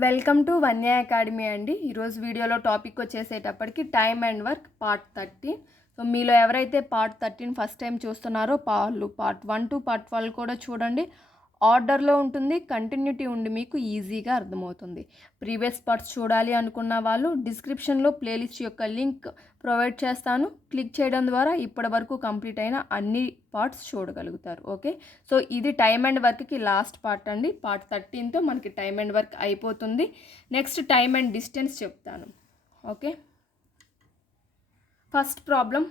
Welcome to Vanya academy అండి. ఈరోజు వీడియోలో టాపిక్ వచ్చేసేటప్పటికి time and work part 13. So మీలో ఎవరైతే పార్ట్ 13 ఫస్ట్ టైం చూస్తున్నారో వాళ్ళు పార్ట్ 1 టు పార్ట్ 12 కూడా చూడండి. ఆర్డర్లో ఉంటుంది, కంటిన్యూటీ ఉండి మీకు ఈజీగా అర్థమవుతుంది. ప్రీవియస్ పార్ట్స్ చూడాలి అనుకున్న వాళ్ళు డిస్క్రిప్షన్లో ప్లేలిస్ట్ యొక్క లింక్ ప్రొవైడ్ చేస్తాను. క్లిక్ చేయడం ద్వారా ఇప్పటి వరకు కంప్లీట్ అయిన అన్ని పార్ట్స్ చూడగలుగుతారు. ఓకే, సో ఇది టైమ్ అండ్ వర్క్కి లాస్ట్ పార్ట్ అండి. పార్ట్ 13తో మనకి టైమ్ అండ్ వర్క్ అయిపోతుంది. నెక్స్ట్ టైమ్ అండ్ డిస్టెన్స్ చెప్తాను. Okay, first problem.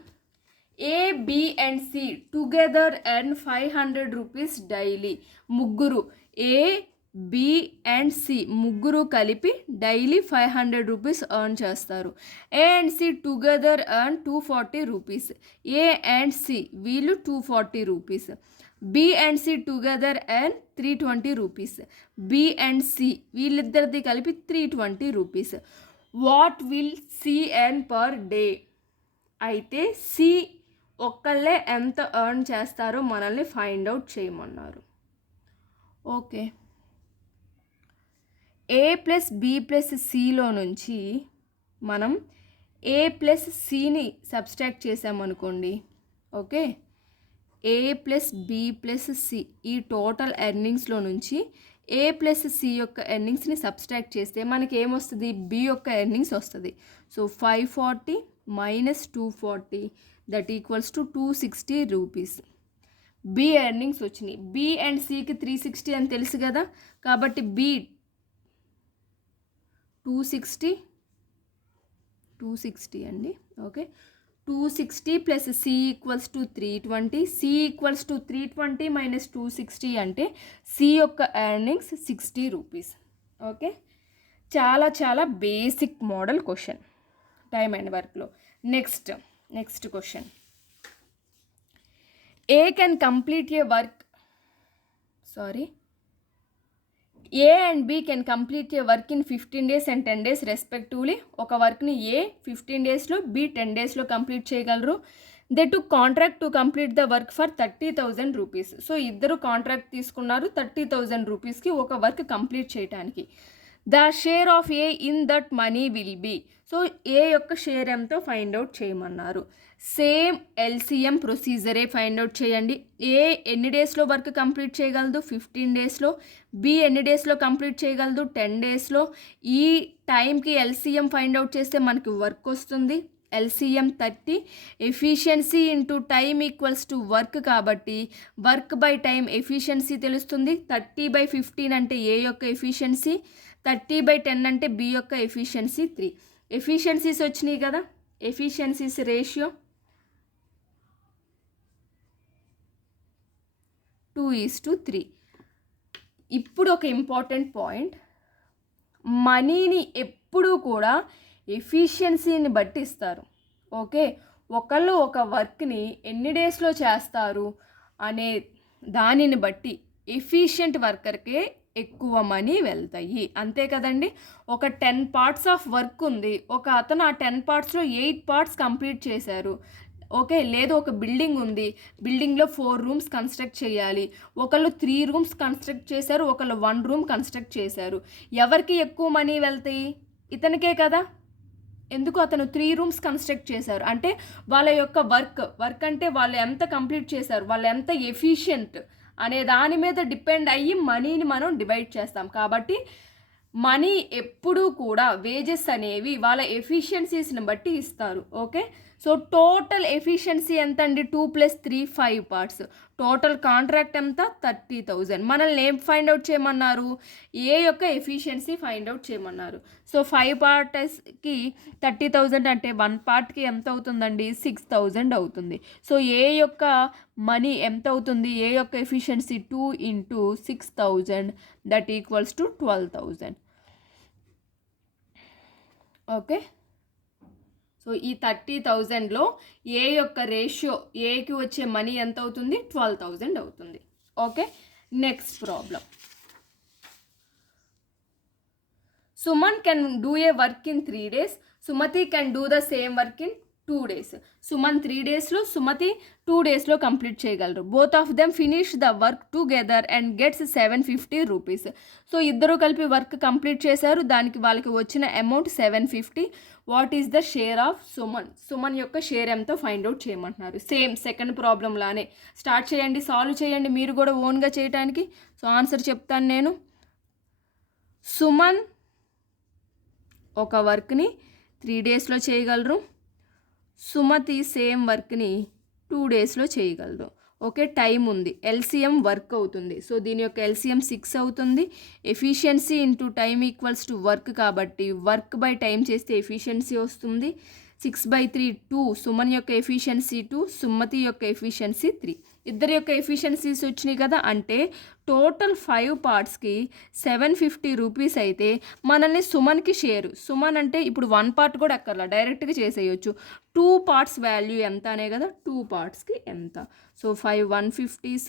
A, B and C together earn 500 rupees daily. ముగ్గురు A, B and C ముగ్గురు కలిపి డైలీ 500 రూపీస్ ఎర్న్ చేస్తారు. A and C together earn 240 rupees. A and C వీళ్ళు 240 rupees. B and C together earn 320 rupees. B and C వీళ్ళిద్దరిది కలిపి 320 rupees. What will C earn per day? అయితే C ఒక్కళ్ళే ఎంత earn చేస్తారో మనల్ని find out చేయమన్నారు. Okay, ఏ plus B plus సిలో నుంచి మనం ఏ ప్లస్ సిని సబ్స్ట్రాక్ట్ చేసామనుకోండి. ఓకే, ఏ ప్లస్ బి ప్లస్ సి ఈ టోటల్ ఎర్నింగ్స్లో నుంచి ఏ ప్లస్ సి యొక్క ఎర్నింగ్స్ని సబ్స్ట్రాక్ట్ చేస్తే మనకి ఏమొస్తుంది? బి యొక్క ఎర్నింగ్స్ వస్తుంది. So 540 minus 240 that equals to 260 rupees. B earnings వచ్చినాయి. బి అండ్ సికి 360 అని తెలుసు కదా, కాబట్టి బి 260 అండి. Okay, 260 plus C equals to 320. C equals to 320 minus 260 అంటే సి యొక్క ఎర్నింగ్స్ 60 రూపీస్. ఓకే, చాలా చాలా basic model question time and వర్క్లో. Next question. A can complete a work A and B can complete a work in 15 days and 10 days respectively. ఒక వర్క్ని A 15 daysలో, B 10 daysలో complete చేయగలరు. They two contract to complete the work for 30,000 rupees. So ఇద్దరు contract తీసుకున్నారు 30,000 రూపీస్కి ఒక work complete చేయడానికి. The share of A in that money will be. So ఏ యొక్క షేర్ ఎంతో ఫైండ్ అవుట్ చేయమన్నారు. సేమ్ ఎల్సిఎం ప్రొసీజరే ఫైండ్ అవుట్ చేయండి. ఏ ఎన్ని డేస్లో వర్క్ కంప్లీట్ చేయగలదు? 15 daysలో. బి ఎన్ని డేస్లో కంప్లీట్ చేయగలదు? 10 daysలో. ఈ టైంకి ఎల్సిఎం ఫైండ్ అవుట్ చేస్తే మనకి వర్క్ వస్తుంది. LCM 30. Efficiency into time equals to work కాబట్టి వర్క్ బై టైం ఎఫిషియన్సీ తెలుస్తుంది. 30/15 అంటే ఏ యొక్క ఎఫిషియన్సీ, 30/10 అంటే బి యొక్క ఎఫిషియన్సీ 3. ఎఫిషియన్సీస్ వచ్చినాయి కదా, ఎఫిషియన్సీస్ రేషియో 2:3. ఇప్పుడు ఒక ఇంపార్టెంట్ పాయింట్, మనీని ఎప్పుడూ కూడా ఎఫిషియన్సీని బట్టి ఇస్తారు. ఓకే, ఒకళ్ళు ఒక వర్క్ని ఎన్ని డేస్లో చేస్తారు అనే దానిని బట్టి ఎఫిషియెంట్ వర్కర్కే ఎక్కువ మనీ వెళ్తాయి. అంతే కదండి. ఒక 10 parts ఆఫ్ వర్క్ ఉంది, ఒక అతను ఆ 10 partsలో 8 parts కంప్లీట్ చేశారు. ఓకే, లేదు ఒక బిల్డింగ్ ఉంది, బిల్డింగ్లో 4 rooms కన్స్ట్రక్ట్ చేయాలి. ఒకళ్ళు 3 rooms కన్స్ట్రక్ట్ చేశారు, ఒకళ్ళు 1 room కన్స్ట్రక్ట్ చేశారు. ఎవరికి ఎక్కువ మనీ వెళ్తాయి? ఇతనికే కదా. ఎందుకు? అతను 3 rooms కన్స్ట్రక్ట్ చేశారు అంటే వాళ్ళ యొక్క వర్క్ అంటే వాళ్ళు ఎంత కంప్లీట్ చేశారు, వాళ్ళు ఎంత ఎఫిషియెంట్ అనే దాని మీద డిపెండ్ అయ్యి మనీని మనం డివైడ్ చేస్తాం. కాబట్టి మనీ ఎప్పుడూ కూడా వేజెస్ అనేవి వాళ్ళ ఎఫిషియన్సీస్ని బట్టి ఇస్తారు. ఓకే, సో టోటల్ ఎఫిషియన్సీ ఎంత అండి? 2 + 3 5 parts. టోటల్ కాంట్రాక్ట్ ఎంత? 30,000. మనల్ని ఏం ఫైండ్ అవుట్ చేయమన్నారు? ఏ యొక్క ఎఫిషియన్సీ ఫైండ్ అవుట్ చేయమన్నారు. సో 5 partsకి 30,000 అంటే 1 partకి ఎంత అవుతుందండి? 6,000 అవుతుంది. సో ఏ యొక్క మనీ ఎంత అవుతుంది? ఏ యొక్క efficiency 2 × 6,000 that equals to 12,000. Okay, so ఈ 30,000లో ఏ యొక్క రేషియో, ఏకి వచ్చే మనీ ఎంత అవుతుంది? 12,000 అవుతుంది. Okay, next problem. Suman can do a work in 3 days. Sumathi can do the same work in 2 days. Suman 3 daysలో, సుమతి 2 daysలో కంప్లీట్ చేయగలరు. Both of them finish the work together and gets 750 rupees. So ఇద్దరు కలిపి వర్క్ కంప్లీట్ చేశారు, దానికి వాళ్ళకి వచ్చిన amount 750. What is the share of Suman? Suman యొక్క షేర్ ఎంతో ఫైండ్ అవుట్ చేయమంటున్నారు. సేమ్ సెకండ్ ప్రాబ్లం లానే స్టార్ట్ చేయండి, సాల్వ్ చేయండి మీరు కూడా ఓన్గా చేయడానికి. సో ఆన్సర్ చెప్తాను నేను. సుమన్ ఒక వర్క్ని 3 daysలో చేయగలరు, సుమతి సేమ్ వర్క్ని 2 daysలో చేయగలరు. ఓకే, టైం ఉంది, ఎల్సిఎం వర్క్ అవుతుంది. సో దీని యొక్క ఎల్సిఎం 6 అవుతుంది. Efficiency into time equals to work కాబట్టి వర్క్ బై టైం చేస్తే ఎఫిషియన్సీ వస్తుంది. 6/3 2. సుమన్ యొక్క ఎఫిషియన్సీ 2, సుమతి యొక్క ఎఫిషియన్సీ 3. ఇద్దరి యొక్క ఎఫిషియన్సీస్ వచ్చినాయి కదా, అంటే టోటల్ 5 partsకి 750 రూపీస్ అయితే మనల్ని సుమన్కి షేరు. సుమన్ అంటే ఇప్పుడు 1 part కూడా అక్కర్లా, డైరెక్ట్గా చేసేయచ్చు. 2 parts వాల్యూ ఎంత అనే కదా, 2 partsకి ఎంత. So 5 150s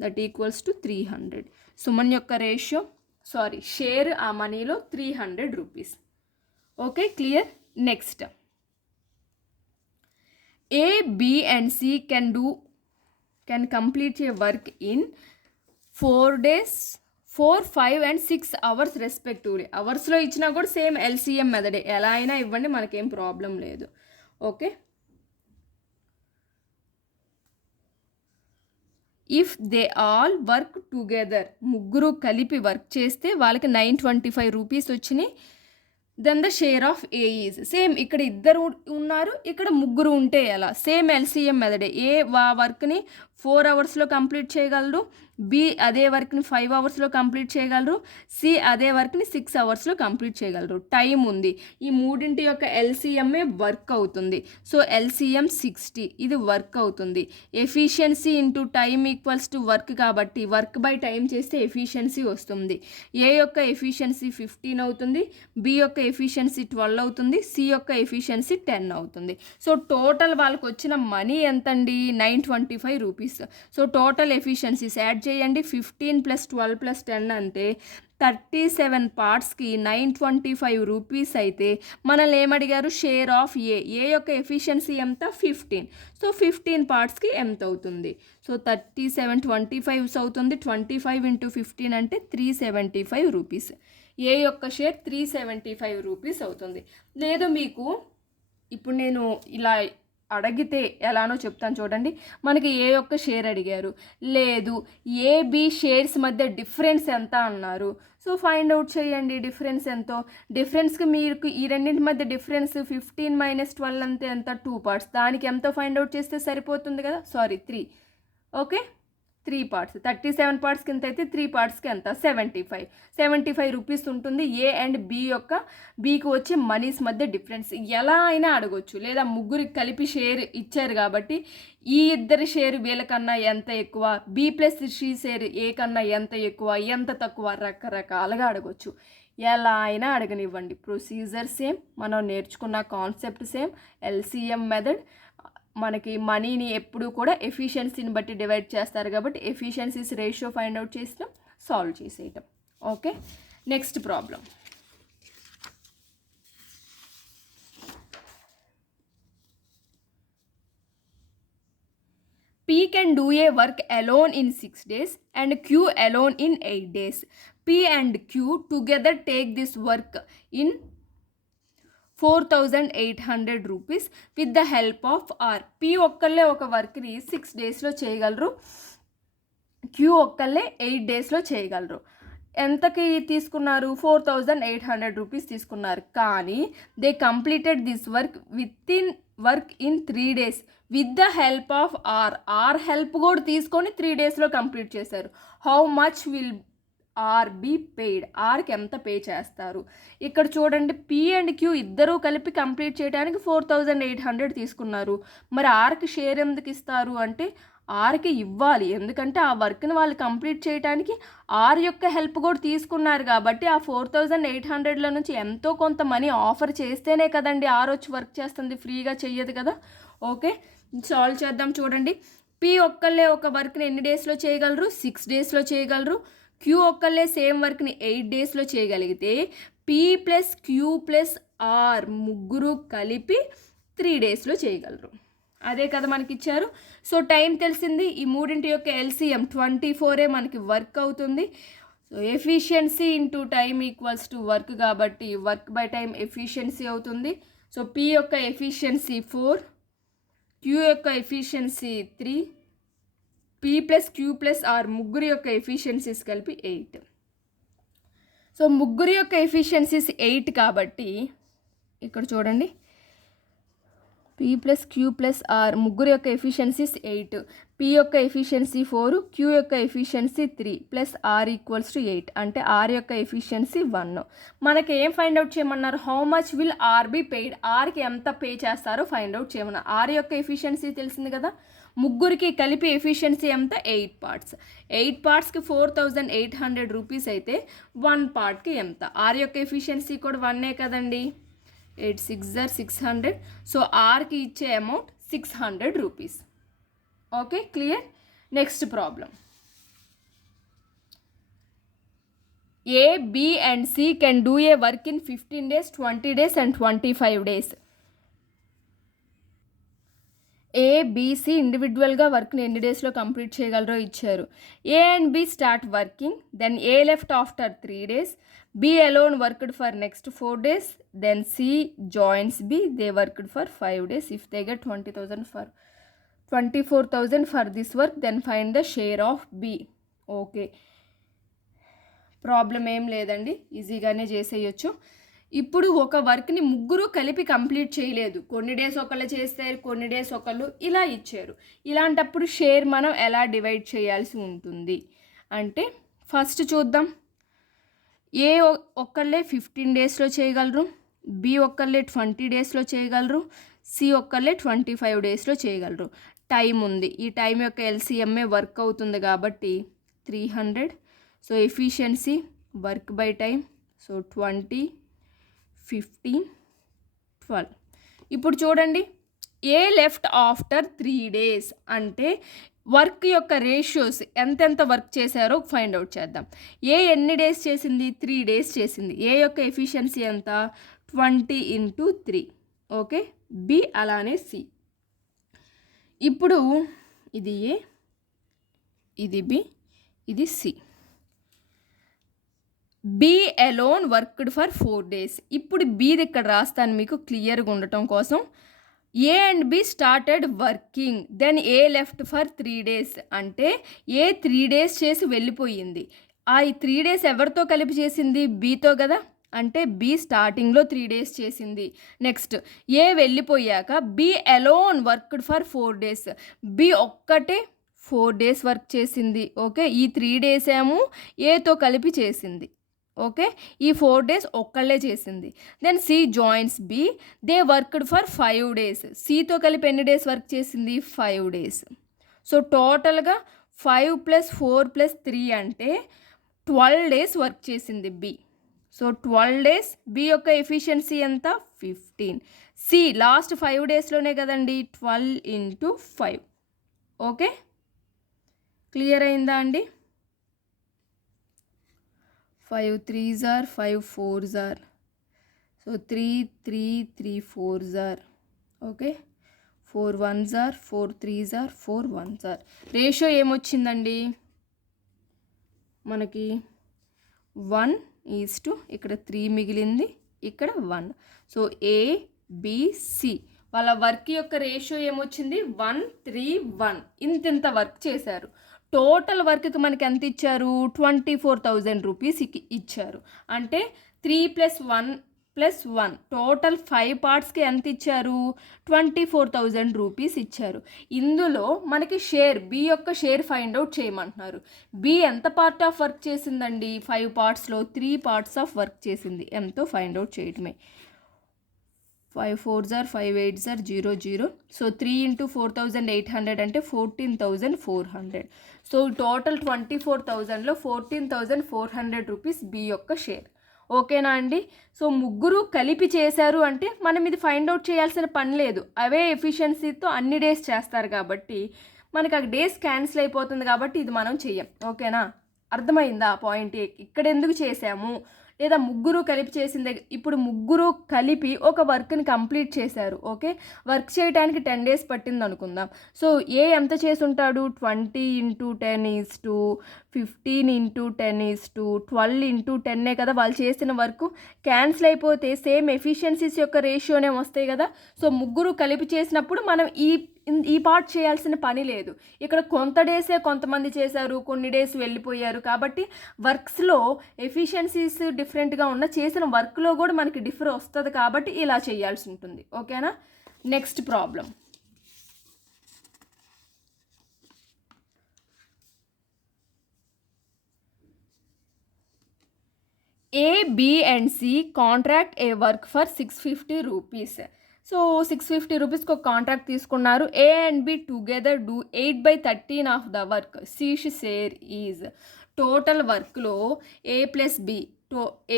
that equals to 300. Suman యొక్క షేర్ ఆ మనీలో 300 rupees. Okay, clear. Next, A, B and C can complete a work in 4 days, 4, 5 and 6 hours respectively. అవర్స్లో ఇచ్చినా కూడా సేమ్ ఎల్సిఎం మెథడే, ఎలా అయినా ఇవ్వండి, మనకేం ప్రాబ్లం లేదు. Okay, if they all work together, ముగ్గురు కలిపి వర్క్ చేస్తే వాళ్ళకి 925 రూపీస్ వచ్చినాయి. Then the share of A is same. ఇక్కడ ఇద్దరు ఉన్నారు, ఇక్కడ ముగ్గురు ఉంటే ఎలా, సేమ్ ఎల్సిఎం మెథడే. ఏ వర్క్ని 4 hours కంప్లీట్ చేయగలరు, బి అదే వర్క్ని 5 hours కంప్లీట్ చేయగలరు, సి అదే వర్క్ని 6 hours కంప్లీట్ చేయగలరు. టైం ఉంది, ఈ మూడింటి యొక్క ఎల్సిఎంఏ వర్క్ అవుతుంది. సో ఎల్సిఎం 60, ఇది వర్క్ అవుతుంది. Efficiency into time equals to work కాబట్టి వర్క్ బై టైం చేస్తే ఎఫిషియన్సీ వస్తుంది. ఏ యొక్క ఎఫిషియన్సీ 15 అవుతుంది, బి యొక్క ఎఫిషియన్సీ 12 అవుతుంది, సి యొక్క ఎఫిషియన్సీ 10 అవుతుంది. సో టోటల్ వాళ్ళకి వచ్చిన మనీ ఎంతండి, 925 rupees. So total efficiencies add చేయండి. 15 + 12 + 10 అంటే 37 partsకి 925 రూపీస్ అయితే మనల్ని ఏమడిగారు, షేర్ ఆఫ్ ఏ. ఏ యొక్క ఎఫిషియన్సీ ఎంత, 15. సో 15 partsకి ఎంత అవుతుంది. సో 37 25 అవుతుంది. 25 × 15 అంటే 375 రూపీస్. ఏ యొక్క షేర్ 375 రూపీస్ అవుతుంది. లేదు మీకు ఇప్పుడు నేను ఇలా అడిగితే ఎలానో చెప్తాను చూడండి. మనకి ఏ యొక్క షేర్ అడిగారు, లేదు ఏబి షేర్స్ మధ్య డిఫరెన్స్ ఎంత అన్నారు. సో ఫైండ్ అవుట్ చేయండి డిఫరెన్స్ ఎంతో. డిఫరెన్స్కి మీకు ఈ రెండింటి మధ్య డిఫరెన్స్ 15 - 12 అంతే ఎంత, 2 parts. దానికి ఎంతో ఫైండ్ అవుట్ చేస్తే సరిపోతుంది కదా, 3. Okay, 3 parts. 37 parts కింద అయితే 3 partsకి ఎంత, 75 రూపీస్ ఉంటుంది. ఏ అండ్ బీకి వచ్చే మనీస్ మధ్య డిఫరెన్స్ ఎలా అయినా అడగొచ్చు, లేదా ముగ్గురికి కలిపి షేర్ ఇచ్చారు కాబట్టి ఈ ఇద్దరి షేర్ వీళ్ళకన్నా ఎంత ఎక్కువ, బి ప్లస్ సి షేర్ ఏ కన్నా ఎంత ఎక్కువ, ఎంత తక్కువ, రకరకాలుగా అడగొచ్చు. ఎలా అయినా అడగనివ్వండి. ప్రొసీజర్ సేమ్, మనం నేర్చుకున్న కాన్సెప్ట్ సేమ్, ఎల్సిఎం మెథడ్. మనకి మనీని ఎప్పుడు కూడా ఎఫిషియన్సీని బట్టి డివైడ్ చేస్తారు కాబట్టి ఎఫిషియన్సీస్ రేషియో ఫైండ్ అవుట్ చేసినాం, సాల్వ్ చేసేయటం. Okay, next problem. P can do a work alone in 6 days and Q alone in 8 days. P and Q together take this work in 4800 rupees with the help of R. P ఒక్కళ్ళే ఒక వర్క్ని 6 daysలో చేయగలరు, queue ఒక్కళ్ళే 8 daysలో చేయగలరు. ఎంతకి తీసుకున్నారు, 4800 rupees తీసుకున్నారు. కానీ they completed this work in 3 days with the help of R help కూడా తీసుకొని 3 daysలో కంప్లీట్ చేశారు. How much will R be paid? ఆర్కి ఎంత పే చేస్తారు? ఇక్కడ చూడండి, పి అండ్ క్యూ ఇద్దరూ కలిపి కంప్లీట్ చేయడానికి 4800 తీసుకున్నారు. మరి ఆర్కి షేర్ ఎందుకు ఇస్తారు అంటే ఆర్కి ఇవ్వాలి, ఎందుకంటే ఆ వర్క్ని వాళ్ళు కంప్లీట్ చేయడానికి ఆర్ యొక్క హెల్ప్ కూడా తీసుకున్నారు కాబట్టి ఆ 4800లో నుంచి ఎంతో కొంత మనీ ఆఫర్ చేస్తేనే కదండి ఆర్ వచ్చి వర్క్ చేస్తుంది, ఫ్రీగా చెయ్యదు కదా. ఓకే, సాల్వ్ చేద్దాం చూడండి. పి ఒక్కళ్ళే ఒక వర్క్ని ఎన్ని డేస్లో చేయగలరు, 6 daysలో చేయగలరు. క్యూ ఒక్కళ్ళే సేమ్ వర్క్ని 8 daysలో చేయగలిగితే P plus Q plus R ముగ్గురు కలిపి 3 డేస్లో చేయగలరు. అదే కదా మనకి ఇచ్చారు. సో టైం తెలిసింది. ఈ మూడింటి యొక్క ఎల్సిఎం 24 మనకి వర్క్ అవుతుంది. So efficiency into time equals to work కాబట్టి వర్క్ బై టైం ఎఫిషియన్సీ అవుతుంది. సో పి యొక్క ఎఫిషియన్సీ 4, క్యూ యొక్క efficiency 3, P plus Q plus R ముగ్గురు యొక్క ఎఫిషియన్సీస్ కలిపి 8. సో ముగ్గురు యొక్క ఎఫిషియన్సీస్ 8 కాబట్టి ఇక్కడ చూడండి, P plus Q plus R ముగ్గురు యొక్క ఎఫిషియన్సీస్ 8, పి యొక్క ఎఫిషియన్సీ 4, క్యూ యొక్క efficiency 3 plus R equals to 8 అంటే ఆర్ యొక్క ఎఫిషియన్సీ 1. మనకి ఏం ఫైండ్ అవుట్ చేయమన్నారు? How much will R be paid, ఆర్కి ఎంత పే చేస్తారో ఫైండ్ అవుట్ చేయమన్నారు. ఆర్ యొక్క ఎఫిషియన్సీ తెలిసింది కదా, ముగ్గురికి కలిపి ఎఫిషియన్సీ ఎంత? 8 పార్ట్స్. 8 పార్ట్స్కి 4800 రూపీస్ అయితే 1 పార్ట్కి ఎంత? ఆర్ యొక్క ఎఫిషియన్సీ కూడా 1 కదండి. 8 6 600. సో ఆర్కి ఇచ్చే amount 600 rupees. Okay, clear. Next problem. A, B and C can do a work in 15 days, 20 days and 25 days. A, BC ఇండివిజువల్గా వర్క్ని ఎన్ని డేస్లో కంప్లీట్ చేయగలరో ఇచ్చారు. A and B start working, then A left after 3 days, B alone worked for next 4 days, then C joins B, they worked for 5 days. If they get 24,000 for this work, then find the share of B. Okay, problem ఏం లేదండి, ఈజీగానే చేసేయచ్చు. ఇప్పుడు ఒక వర్క్ని ముగ్గురు కలిపి complete చేయలేదు, కొన్ని డేస్ ఒకళ్ళు చేస్తారు, కొన్ని డేస్ ఒకళ్ళు ఇలా ఇచ్చారు. ఇలాంటప్పుడు షేర్ మనం ఎలా డివైడ్ చేయాల్సి ఉంటుంది అంటే ఫస్ట్ చూద్దాం. ఏ ఒక్కళ్ళే 15 daysలో చేయగలరు, బి ఒక్కళ్ళే 20 daysలో చేయగలరు, సి ఒక్కళ్ళే 25 daysలో చేయగలరు. టైం ఉంది, ఈ టైం యొక్క ఎల్సిఎంఏ వర్క్ అవుతుంది కాబట్టి 300. So efficiency work by time, so 20, 15, 12. ఇప్పుడు చూడండి, ఏ లెఫ్ట్ ఆఫ్టర్ 3 days అంటే వర్క్ యొక్క రేషియోస్ ఎంతెంత వర్క్ చేశారో ఫైండ్ అవుట్ చేద్దాం. ఏ ఎన్ని డేస్ చేసింది? 3 days చేసింది. ఏ యొక్క ఎఫిషియన్సీ ఎంత? 20 × 3. ఓకే, బి అలానే సి. ఇప్పుడు ఇది ఏ, ఇది బి, ఇది C. B alone worked for 4 days. ఇప్పుడు బీది ఇక్కడ రాస్తాను మీకు క్లియర్గా ఉండటం కోసం. A and B started working, then A left for 3 days అంటే ఏ 3 days చేసి వెళ్ళిపోయింది. ఆ 3 days ఎవరితో కలిపి చేసింది? బీతో కదా, అంటే బి స్టార్టింగ్లో 3 days చేసింది. నెక్స్ట్ ఏ వెళ్ళిపోయాక B alone worked for 4 days, B ఒక్కటే 4 days వర్క్ చేసింది. ఓకే, ఈ 3 days ఏమో ఏతో కలిపి చేసింది. ఓకే, ఈ 4 days ఒక్కళ్ళే చేసింది. Then C joins B, they worked for 5 days. సితో కలిపి ఎన్ని డేస్ వర్క్ చేసింది? 5 days. సో టోటల్గా 5 + 4 + 3 అంటే 12 days వర్క్ చేసింది బి. So 12 days. బి యొక్క ఎఫిషియన్సీ ఎంత? 15. సి లాస్ట్ 5 daysలోనే కదండి, 12 × 5. ఓకే, క్లియర్ అయిందా అండి? 5 3s are 5 4s are. So 3 3 3 4s are. Okay, 4 1s are 4 3s are 4 1s are. Ratio ఏమొచ్చిందండి మనకి? 1:, ఇక్కడ 3 మిగిలింది, ఇక్కడ 1. సో ఏ బి సి వాళ్ళ వర్క్ యొక్క రేషియో ఏమొచ్చింది? 1 3 1. ఇంత వర్క్ చేశారు. టోటల్ వర్క్కి మనకి ఎంత ఇచ్చారు? 24,000 రూపీస్ ఇచ్చారు. అంటే 3 + 1 + 1 టోటల్ 5 పార్ట్స్కి ఎంత ఇచ్చారు? 24,000 రూపీస్ ఇచ్చారు. ఇందులో మనకి షేర్, బి యొక్క షేర్ ఫైండ్ అవుట్ చేయమంటున్నారు. బి ఎంత పార్ట్ ఆఫ్ వర్క్ చేసిందండి? 5 పార్ట్స్లో 3 parts ఆఫ్ వర్క్ చేసింది. ఎంతో ఫైండ్ అవుట్ చేయడమే. 5 4s are 5 8s are 0 0. So 3 × 4,800 అంటే 14,400. సో టోటల్ 24,000లో 14,400 రూపీస్ బి యొక్క షేర్. ఓకేనా అండి? సో ముగ్గురు కలిపి చేశారు అంటే మనం ఇది ఫైండ్ అవుట్ చేయాల్సిన పని లేదు. అవే ఎఫిషియన్సీతో అన్ని డేస్ చేస్తారు కాబట్టి మనకి ఆ డేస్ క్యాన్సిల్ అయిపోతుంది కాబట్టి ఇది మనం చెయ్యం. ఓకేనా? అర్థమైందా పాయింట్? ఇక్కడ ఎందుకు చేసాము? లేదా ముగ్గురు కలిపి చేసిందే. ఇప్పుడు ముగ్గురు కలిపి ఒక వర్క్ని కంప్లీట్ చేశారు. ఓకే, వర్క్ చేయడానికి 10 days పట్టింది అనుకుందాం. సో ఎంత చేసి ఉంటాడు, 20 × 10 15 × 10 12 × 10 కదా వాళ్ళు చేసిన వర్క్. క్యాన్సిల్ అయిపోతే సేమ్ ఎఫిషియన్సీస్ యొక్క రేషియోనే వస్తాయి కదా. సో ముగ్గురు కలిపి చేసినప్పుడు మనం ఈ పార్ట్ చేయాల్సిన పని లేదు. ఇక్కడ కొంత డేసే కొంతమంది చేశారు, కొన్ని డేస్ వెళ్ళిపోయారు. కాబట్టి వర్క్స్లో ఎఫిషియన్సీస్ డిఫరెంట్గా ఉన్న చేసిన వర్క్లో కూడా మనకి డిఫర్ వస్తుంది. కాబట్టి ఇలా చేయాల్సి ఉంటుంది. ఓకేనా. Next problem. A, B and C contract a work for 650 rupees. So 650 రూపీస్కి ఒక కాంట్రాక్ట్ తీసుకున్నారు. A and B together do 8/13 of the work. C share is. Total వర్క్లో A + B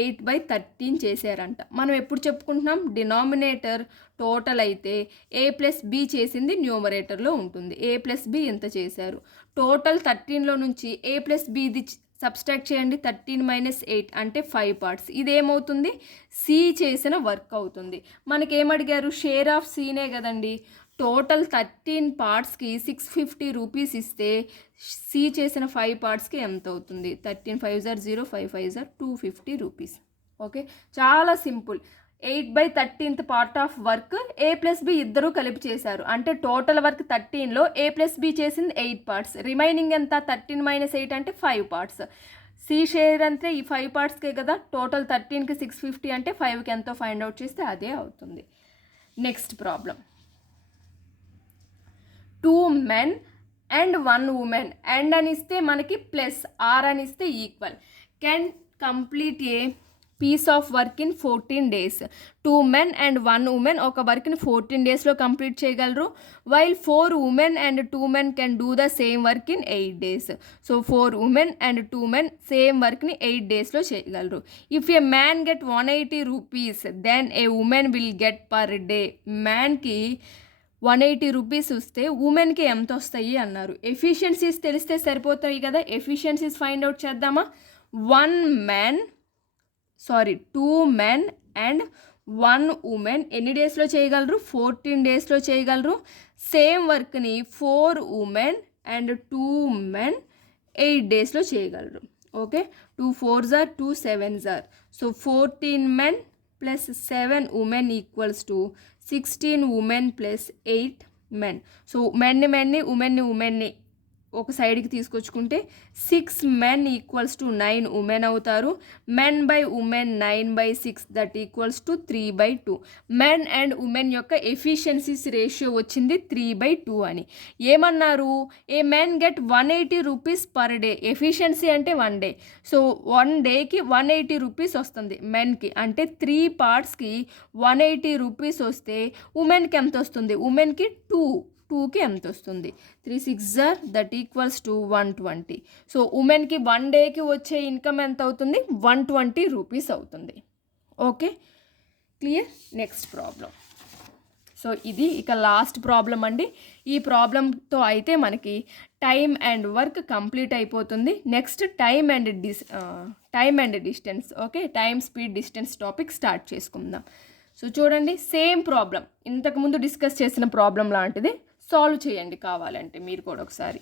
8/13 చేశారంట. మనం ఎప్పుడు చెప్పుకుంటున్నాం, డినామినేటర్ టోటల్ అయితే A + B చేసింది న్యూమరేటర్లో ఉంటుంది. A + B ఎంత చేశారు. టోటల్ 13లో నుంచి A + Bది సబ్స్ట్రాక్ట్ చేయండి. 13 - 8 అంటే 5 పార్ట్స్. ఇదేమవుతుంది, సి చేసిన వర్క్ అవుతుంది. మనకేమడిగారు, షేర్ ఆఫ్ సీనే కదండి. టోటల్ 13 పార్ట్స్కి 650 రూపీస్ ఇస్తే సి చేసిన 5 పార్ట్స్కి ఎంత అవుతుంది. 13 5 * 0 5 5 * 250 రూపీస్. ఓకే, చాలా simple. 8/13th part of work A + B ఇద్దరు కలిపి చేశారు. అంటే టోటల్ వర్క్ 13లో A + B చేసింది 8 పార్ట్స్. రిమైనింగ్ ఎంత, 13 - 8 అంటే 5 పార్ట్స్. సి షేర్ అంటే ఈ 5 పార్ట్స్కే కదా. టోటల్ 13కి 650 అంటే 5కి ఎంతో ఫైండ్ అవుట్ చేస్తే అదే అవుతుంది. Next problem. 2 men and 1 woman. And అని ఇస్తే మనకి ప్లస్, ఆర్ అని ఇస్తే equal. Can complete a piece of work in 14 days. 2 men and 1 woman ఒక వర్క్ని 14 daysలో కంప్లీట్ చేయగలరు. While 4 women and 2 men can do the same work in 8 days. So 4 women and 2 men same వర్క్ని 8 daysలో చేయగలరు. If a man get 180 rupees then a woman will get per day. మ్యాన్కి 180 rupees వస్తే ఉమెన్కి ఎంత వస్తాయి అన్నారు. ఎఫిషియన్సీస్ తెలిస్తే సరిపోతాయి కదా. ఎఫిషియన్సీస్ ఫైండ్ అవుట్ చేద్దామా. 2 men and 1 woman ఎన్ని డేస్లో చేయగలరు, 14 daysలో చేయగలరు. సేమ్ వర్క్ని 4 women and 2 men 8 daysలో చేయగలరు. Okay, 2 4s are 2 7s are. So 14 men + 7 women = 16 women + 8 men. So మెన్ని ఉమెన్ని ఒక సైడ్కి తీసుకొచ్చుకుంటే 6 men = 9 ఉమెన్ అవుతారు. Men by women 9/6 that equals to 3/2. Men and women యొక్క ఎఫిషియన్సీస్ రేషియో వచ్చింది 3/2 అని. ఏమన్నారు, a men get 180 rupees per day. Efficiency అంటే 1 day. సో 1 dayకి 180 రూపీస్ వస్తుంది మెన్కి. అంటే 3 పార్ట్స్కి 180 రూపీస్ వస్తే ఉమెన్కి ఎంత వస్తుంది, ఉమెన్కి 2కి ఎంత వస్తుంది. 3 6s are that equals to 120. So ఉమెన్కి 1 dayకి వచ్చే ఇన్కమ్ ఎంత అవుతుంది, 120 రూపీస్ అవుతుంది. Okay, clear. Next problem. So ఇది ఇక లాస్ట్ ప్రాబ్లం అండి. ఈ ప్రాబ్లంతో అయితే మనకి టైమ్ అండ్ వర్క్ కంప్లీట్ అయిపోతుంది. Next time and distance. Okay, time speed distance topic start చేసుకుందాం. సో చూడండి, సేమ్ ప్రాబ్లం, ఇంతకుముందు డిస్కస్ చేసిన ప్రాబ్లం లాంటిది. సాల్వ్ చేయండి కావాలంటే మీరు కూడా ఒకసారి.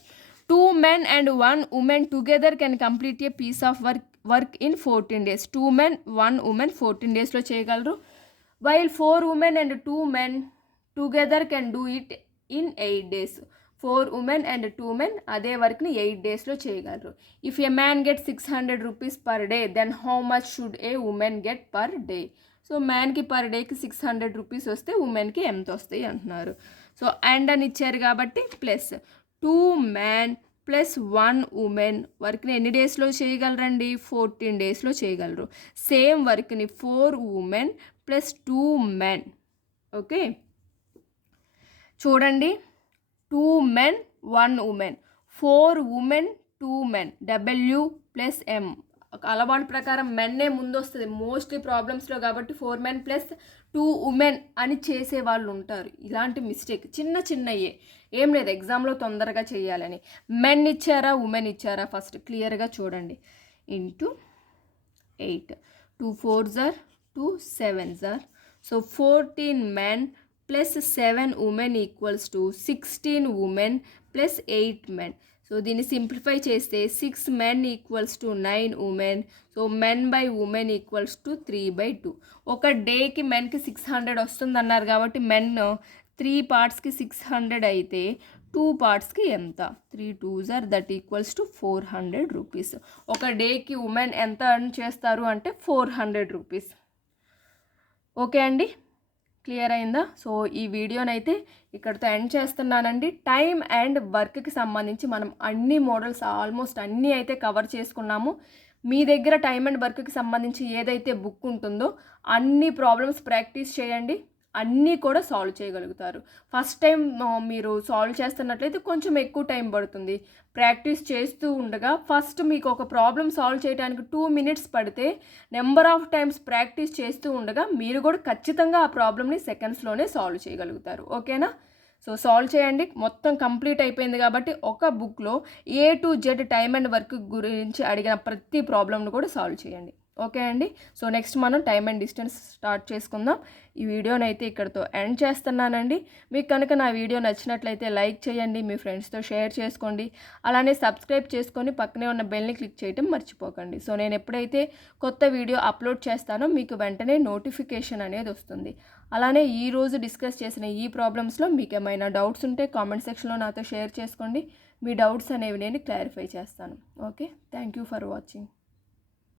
2 men and 1 woman together can complete a piece of work in 14 days. 2 men 1 woman 14 daysలో చేయగలరు. While 4 women and 2 men together can do it in 8 days. 4 women and 2 men అదే వర్క్ని 8 daysలో చేయగలరు. If a man get 600 rupees per day then how much should a woman get per day. So మ్యాన్కి per డేకి 600 rupees వస్తే ఉమెన్కి ఎంత వస్తాయి అంటున్నారు. సో అండ్ అని ఇచ్చారు కాబట్టి ప్లస్ 2 men + 1 woman వర్క్ని ఎన్ని డేస్లో చేయగలరండి, 14 daysలో చేయగలరు. సేమ్ వర్క్ని 4 women + 2 men. ఓకే, చూడండి, 2 men 1 woman, 4 women 2 men, W + M. అలవాటు ప్రకారం మెన్నే ముందు వస్తుంది మోస్ట్లీ ప్రాబ్లమ్స్లో. కాబట్టి 4 men + 2 women అని చేసే వాళ్ళు ఉంటారు. ఇలాంటి మిస్టేక్ చిన్నయే, ఏం లేదు ఎగ్జామ్లో తొందరగా చేయాలని. మెన్ ఇచ్చారా ఉమెన్ ఇచ్చారా ఫస్ట్ క్లియర్గా చూడండి. Into 8 2 4s are 2 7s are. So 14 men plus 7 women equals to 16 women plus 8 men. So దీన్ని సింప్లిఫై చేస్తే 6 men equals to 9 women. So men by women equals to 3/2. ఒక డేకి మెన్కి 600 వస్తుందన్నారు కాబట్టి మెన్ 3 పార్ట్స్కి 600 అయితే 2 పార్ట్స్కి ఎంత? 3 2s are that equals to 400 rupees. ఒక డేకి women ఎంత ఎర్న్ చేస్తారు అంటే 400 రూపీస్. ఓకే అండి, క్లియర్ అయిందా? సో ఈ వీడియోనైతే ఇక్కడితో ఎండ్ చేస్తున్నానండి. టైం అండ్ వర్క్కి సంబంధించి మనం అన్ని మోడల్స్ ఆల్మోస్ట్ అన్నీ అయితే కవర్ చేసుకున్నాము. మీ దగ్గర టైం అండ్ వర్క్కి సంబంధించి ఏదైతే బుక్ ఉంటుందో అన్ని ప్రాబ్లమ్స్ ప్రాక్టీస్ చేయండి, అన్నీ కూడా సాల్వ్ చేయగలుగుతారు. ఫస్ట్ టైం మీరు సాల్వ్ చేస్తున్నట్లయితే కొంచెం ఎక్కువ టైం పడుతుంది. ప్రాక్టీస్ చేస్తూ ఉండగా ఫస్ట్ మీకు ఒక ప్రాబ్లం సాల్వ్ చేయడానికి 2 minutes పడితే నెంబర్ ఆఫ్ టైమ్స్ ప్రాక్టీస్ చేస్తూ ఉండగా మీరు కూడా ఖచ్చితంగా ఆ ప్రాబ్లమ్ని సెకండ్స్లోనే సాల్వ్ చేయగలుగుతారు. ఓకేనా? సో సాల్వ్ చేయండి. మొత్తం కంప్లీట్ అయిపోయింది కాబట్టి ఒక బుక్లో A to Z time and work గురించి అడిగిన ప్రతి ప్రాబ్లమ్ను కూడా సాల్వ్ చేయండి. ఓకే అండి, సో నెక్స్ట్ మనం టైం అండ్ డిస్టెన్స్ స్టార్ట్ చేసుకుందాం. ఈ వీడియోని అయితే ఇక్కడితో ఎండ్ చేస్తున్నానండి. మీకు కనుక నా వీడియో నచ్చినట్లయితే లైక్ చేయండి, మీ ఫ్రెండ్స్తో షేర్ చేసుకోండి, అలానే సబ్స్క్రైబ్ చేసుకొని పక్కనే ఉన్న బెల్ని క్లిక్ చేయడం మర్చిపోకండి. సో నేను ఎప్పుడైతే కొత్త వీడియో అప్లోడ్ చేస్తానో మీకు వెంటనే నోటిఫికేషన్ అనేది వస్తుంది. అలానే ఈరోజు డిస్కస్ చేసిన ఈ ప్రాబ్లమ్స్లో మీకు ఏమైనా డౌట్స్ ఉంటే కామెంట్ సెక్షన్లో నాతో షేర్ చేసుకోండి. మీ డౌట్స్ అనేవి నేను క్లారిఫై చేస్తాను. Okay, thank you for watching.